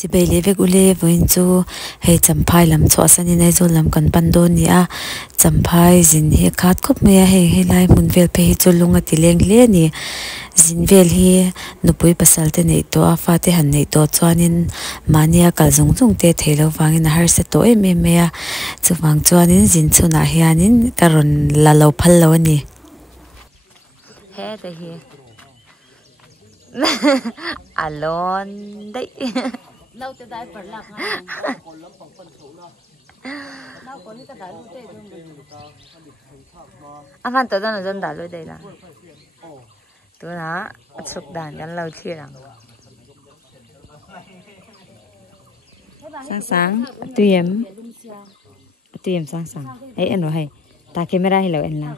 chỉ bây lê về ule với chú hay chấm phai làm cho anh này rồi làm cần ban đồn nhá chấm phai zin he khát khóc mày hay lại muốn về pe cho lunga tileng le ni zin về hi nupui pasal te nei to afa te han nei to chuanin mania kal zung zung te thelo wangin har se to em ya chuwang chuanin zin chuna hianin karon la lo phal lo ni he te hi alone đấy lâu tới đây phải làm lâu có những cái đá lụi anh phan tới đó là dân đá lụi đây là tôi nói sụp đàn gắn lâu chia rằng sáng sáng tùy em sáng sáng ấy anh nói hay ta camera hay là anh là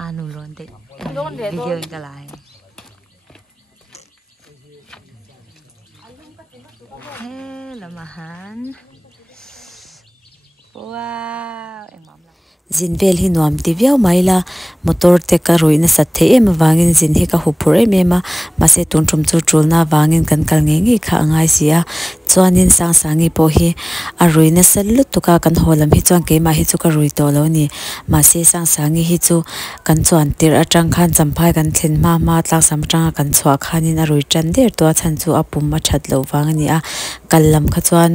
anu lon deh video yang kalai lamahan wow zin vel hi nuam ti viau mai la motor te ka ruina sa the em wangin zin hi ka hupur em ema ma se tun trum chu trulna wangin kan kal nge kha angai sia chuanin sang sangi po hi a ruina sallu tuka kan holam hi chuan ke ma hi chu ka rui to lo ni ma se sang sangi hi chu kan chuan tir atang khan champhai kan thlen ma tlak sam tanga kan chhuak khanin a rui tran der to chan chu apum ma that lo wangani a kallam kha chuan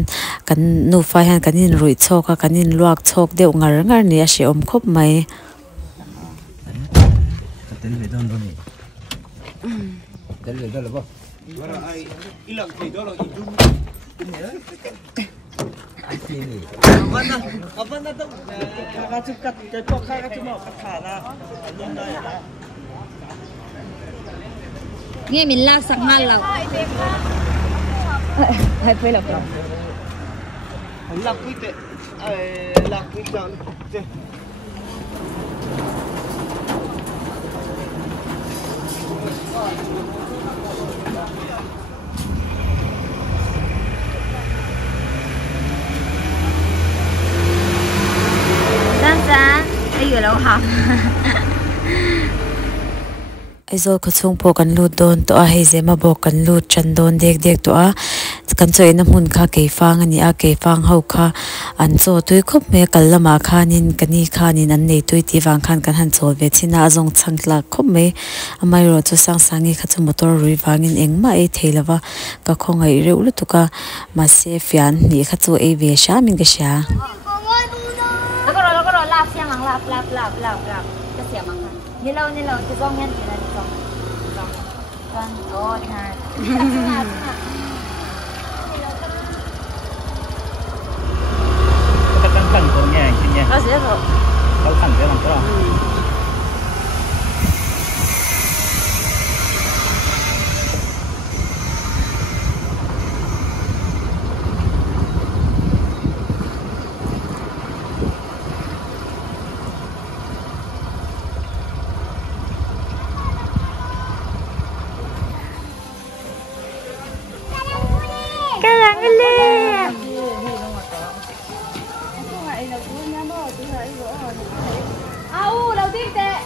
kan nu fa han kanin rui choka kanin luak chok deu ngar ni a she om khop mai tel ve don ni tel ve don lo wara ai ilang ti do lo idum apa na to ka chukat ke ko kha ka chumo ka kha na lum da ya nghe mình la sặc mal lầu hay phải lọc lak quy te lak quy chọn bây giờ đâu học ai zo ko chung po kan lut don to a hei zema bo kan lut chan don dek to a kan choi na mun kha ke fang ani a ke fang ho kha an cho tui khop me kallama khanin kani khanin an nei tui ti wang khan kan han chol ve china zong changla khop me amai ro chu sang sangi kha chu motor rui wangin engma e theilawa ka khongai reulu tuka ma se fian ni kha chu e ve sha min ga sha nó có rồi lạp xem bằng lạp cái xem bằng như lâu cái con nhân thì là con ôi ha cái căng căng của nhà chị nha nó sẽ rồi đâu thẳng cái bằng đó đầu tiên tệ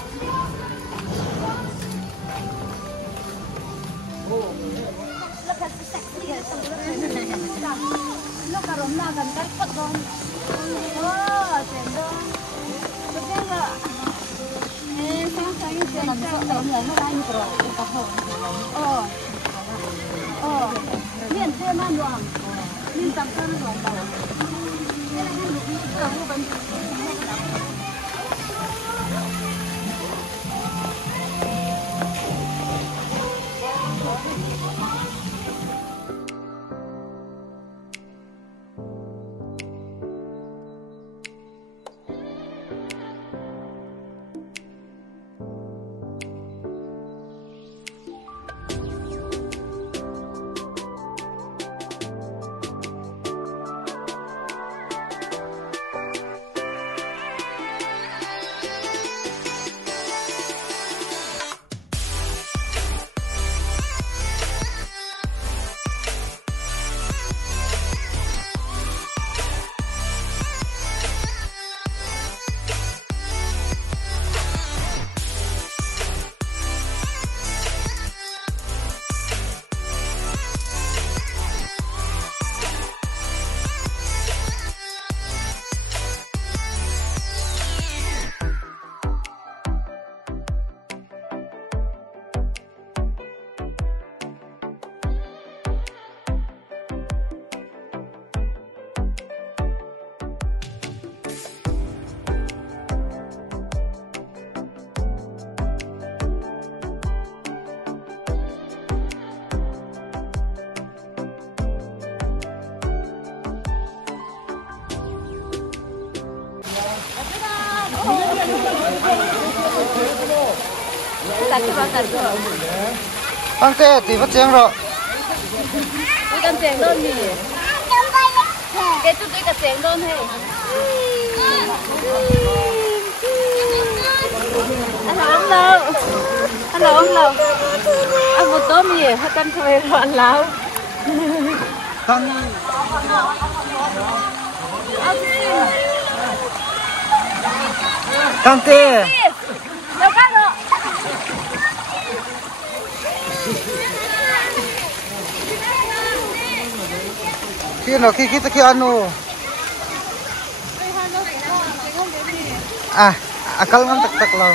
nó cả rốn là gần cái phật con chuyển đâu được chưa ạ em sáng sáng chuyện làm sao đó người nó đang rồi có hồn miền tây man đoàn miền tây man đoàn đây là miền lục địa ở bên Tăng tê thì phát triển rồi. Tôi cần chèn đơn gì? Cái tôi cần chèn đơn hay? Anh lâu. Anh một tôm gì? Hết canh thuê rồi anh lâu. Tăng. Tăng tê. Đâu có rồi. Khi anu. Akal ngan tak lo.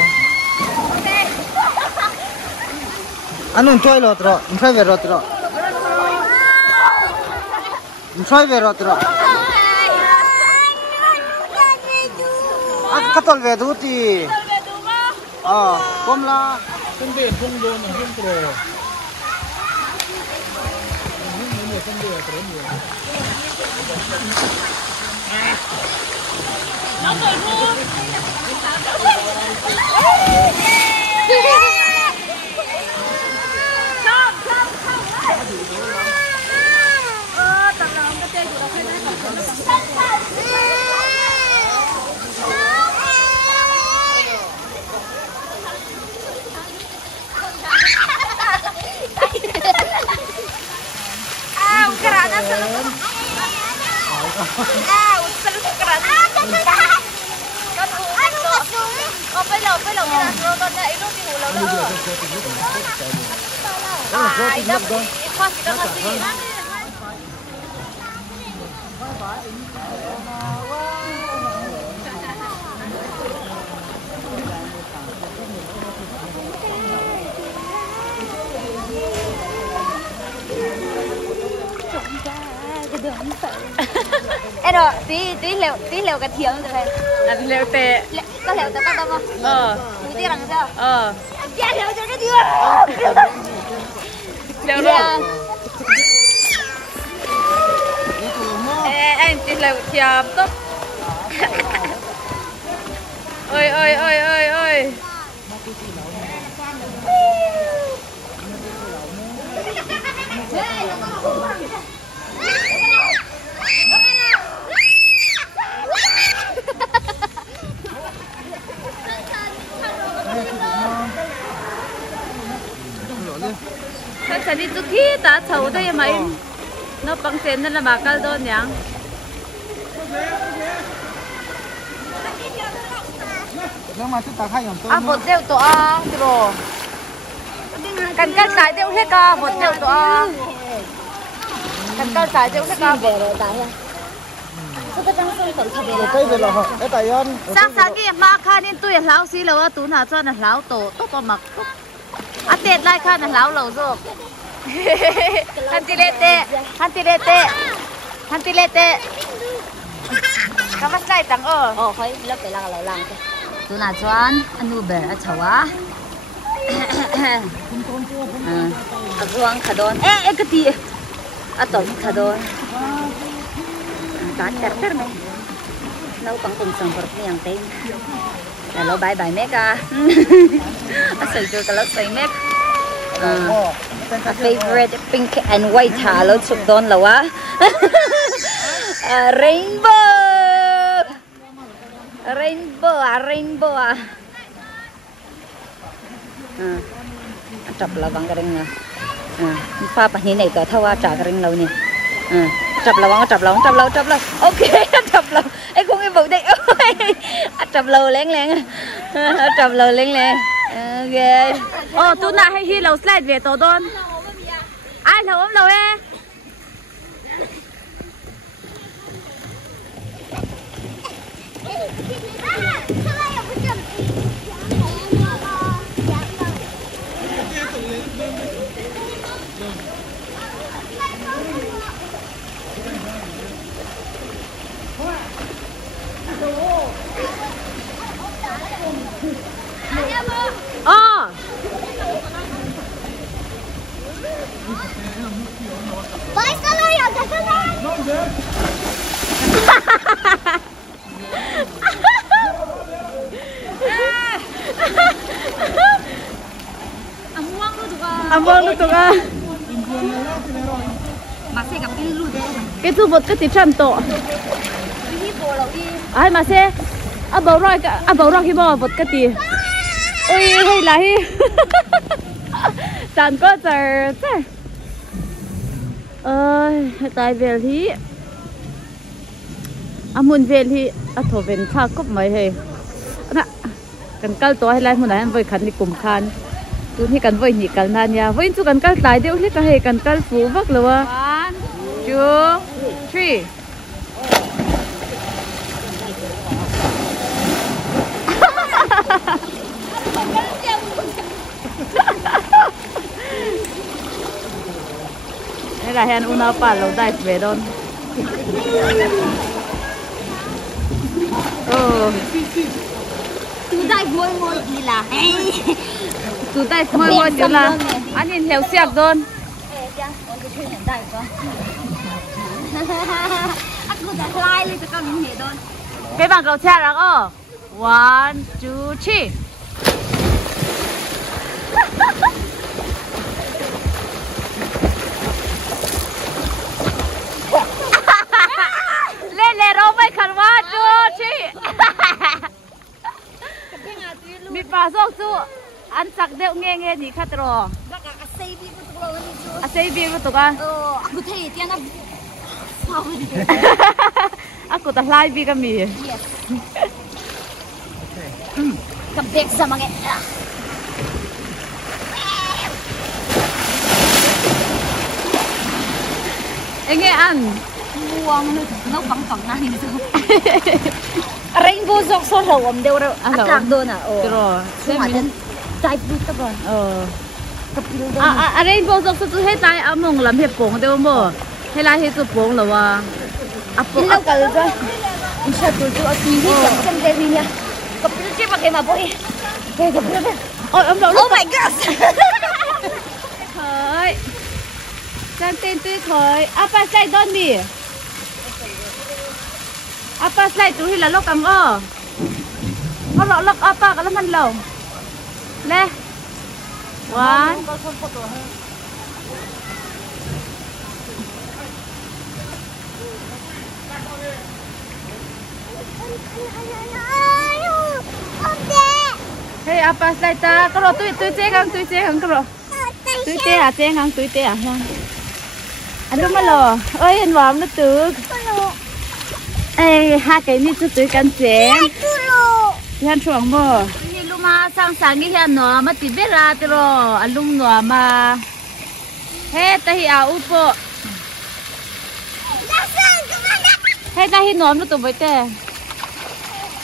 Anu choi lo tro, choi ve ro tro. Choi ve ro tro. Katol ve du ti. Kom la. Không biết không đồ mà không pro. Không được pro nhiều. Nó tội luôn. Tầm lòng cái chơi của nó hay đấy. Kerana selalu. Selalu kerana. Phải lầu cái là rồi con này nó đi ngủ lầu nữa. Nó khoan thì nó gì. Em rồi tí lều cà thiếng rồi này. Ăn lều tệ. Có lều tệ tao không? Tí rằng sao? Dạ lều cho cái thiếng. Lều rồi. Ê anh tí lều thiếng tốt. Ôi. Cái này tụi khi ta chầu đây mà nó bằng tiền nên là bà cao đơn nhá. Một tiêu tổ rồi. Cần cắt trái tiêu hết cả một tiêu tổ. Cần cắt trái tiêu hết cả về rồi tại nha. Sáng kia mà khai nên tôi lão xí lâu tú nào cho là lão tổ tốt có mặc. Tết lại khai là lão lâu rồi. Hantilete. Kamas lai tang Khói lớp cái là làm cái. Tú nào cho anh Uber ở chầu á. Ruang khadon. Cái gì? Tổng khadon. Cá chặt này. Nấu bằng cùng sòng bột miếng tên. Là lâu bye make à. Sử dụng cái lớp xây make. Favorite pink and white hà lâu chụp đón lâu á. Rainbow à. Chụp là bằng cái ring à. Pha bằng như này cả thâu trả cái ring lâu nè. Chụp lâu. Ok, chụp lâu. Em không em vụ đây. Chụp lâu lén. Ok. Tú nào hay lâu slide về tổ đôn. Ai lâu e. Among nó tụi à. Mà xe gặp cái lùi đấy. Cái thu vật cái tí trăm tổ. Ai mà xe. Bảo rồi khi bỏ vật cái tí. Ôi hay là hi. Chẳng có giờ thế. Ơi, tại về thì muốn về thì thổ về cha cúp mấy hè. Nè, cần cal tối hay lại muốn ăn với khăn đi cùng khăn. Tôi thì cần với nhị cần nan nha. Với chú cần cal lại điệu hết cả hè cần cal phú vắc luôn à. 1, 2, 3. Đây là hẹn una pa lâu đại về đón. Tú đại ngồi gì là Tú đại ngồi gì là anh nhìn theo xẹp đón. Aku udah fly lên cho con nhìn đón. Cái bằng cầu xe rằng ơ. 1, 2, 3. Lên lẹ đâu mấy khẩn quá chú chị. Mít bà dốc chú. Ăn sạc đeo nghe gì khát rồi. Asay bi ko to ka. Aku thấy tiền nó sao vậy? Ako ta live bi kami. Yes. Kabek sa mga. Anh nghe ăn. Buông nó bắn cẳng na hình sao? Rainbow dọc số đầu ẩm đều rồi. Ăn đồn à? Rồi. Xem mình chạy đi tập rồi. Rainbow dọc số hết tay among làm hiệp bổng đều mơ. Hay là hết số bổng là wa. Lâu cả rồi. Insya Allah tu aku ini macam dari ni. Kepil je pakai mabuk. Oh my god. Thôi. Trang tên tôi thôi. Apa sai don đi. Apa sai tu hi là lok ang o. Nó lok apa kalau man lâu. Le. 1. Hey, apa sai ta? Kalau tôi chế hàng kalau. Tôi chế hàng ha. Ano malo? Ơi anh vào nó tự. Ê, hai cái này tôi cần chế. Yan chuang mo. Ni luma sang cái yan no, mà ti bera tro, alum no mà. He tahi a upo. He tahi no nó tụi bây te.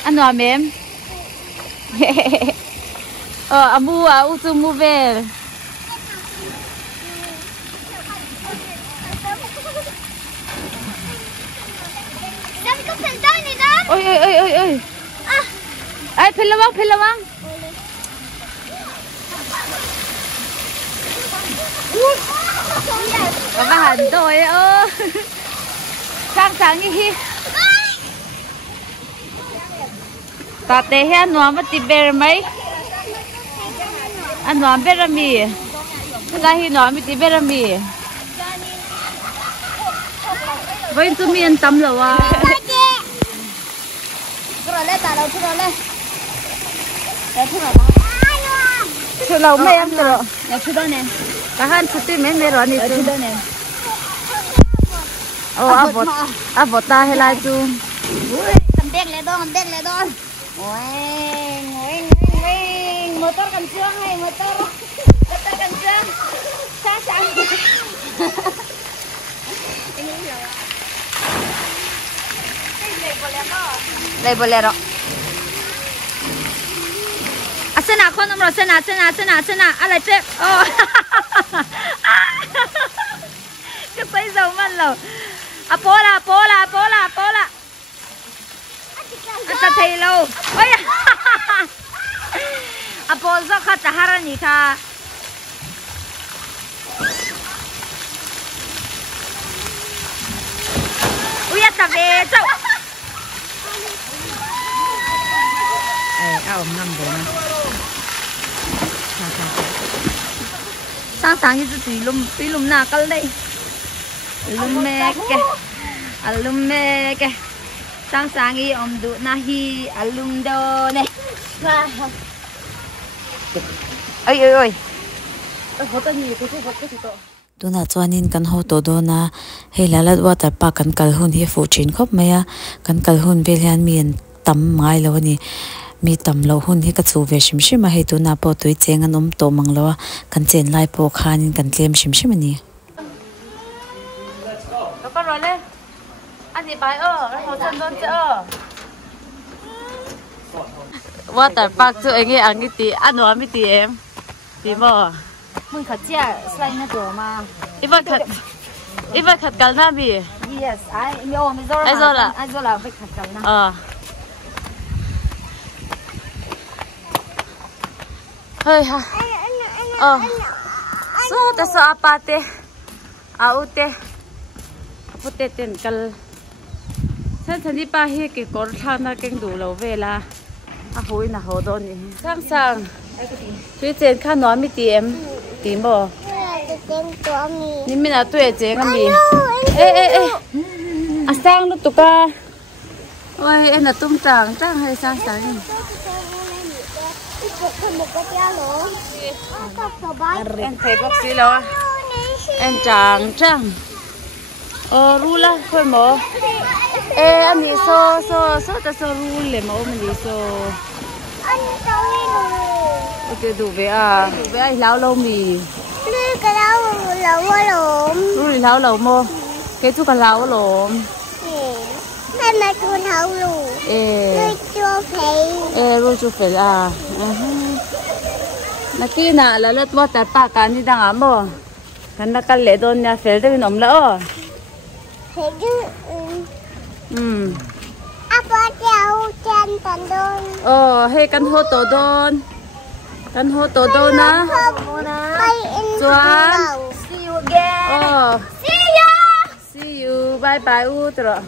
Anh no mem. Amu a usumu về. Ôi. Ai phê lawang. Các bạn rồi ơ. Sang hi. Ta te he no ma ti ber mai. An no ber mi. Ta hi no mi ti ber mi. Với tụi mình tâm rồi à. Chú lâu mấy em rồi. Chú đó nè. Cả hai chú tìm mấy rồi nè chú. Đó nè. Vợ ta hay là chú. Cầm đèn lại đón. Motor cầm trương hay motor cầm trương. Sáng. Đây bolero. Sena con numero sena. Alai pe. Oh. Cái tay dầu man lầu. Pola. Ata thấy lâu. Ôi. Apozo kha tahara ni kha. Uya ta về chau. Ai ngâm rồi nè. sáng sáng như tùy lùm nào cân đây lùm mẹ kìa sáng sáng như ông đủ na hi lùm đồ này ơi tuna chuanin kan ho to do na he lalat water park kan kal hun hi fu chin khop maya kan kal hun vel hian mi tam ngai lo ni mi tam lo hun hi ka chu ve shim shim a he tuna po tui cheng an to mang lo kan chen lai po khanin kan tlem shim shim ani con rồi lên ăn gì bài hồ chân luôn chứ water park cho anh ấy ăn cái tí ăn nó mấy tí em tí mò mình khát chia slide nó rồi mà ít vài khát cắn na bì yes ai rồi là vài khát cắn na hơi ha so apate aute putte ten kal san đi pa hi ke kor thana keng du lo vela a hoi na ho do ni sang tui chen kha no mi ti em ti mo ni mi na tui chen ka mi ê a sang lu tu ka ôi em là tung tràng hay sang em thấy bác sĩ lo em tràng ru la thôi mỏ anh đi so ta so ru le mỏ mình đi so ok đủ về lão lâu mì cái lão ru lão lâu mò cái chú cái lão lồm hay mà chú lão lù ru chú phải na kia na là lót bớt tại pa can đi đang ám mò cái nó cái lệ đôn nhà phải tới nằm lỡ apa jauh jantan don hey kan ho to don na Chuan see you again see you bye bye u tro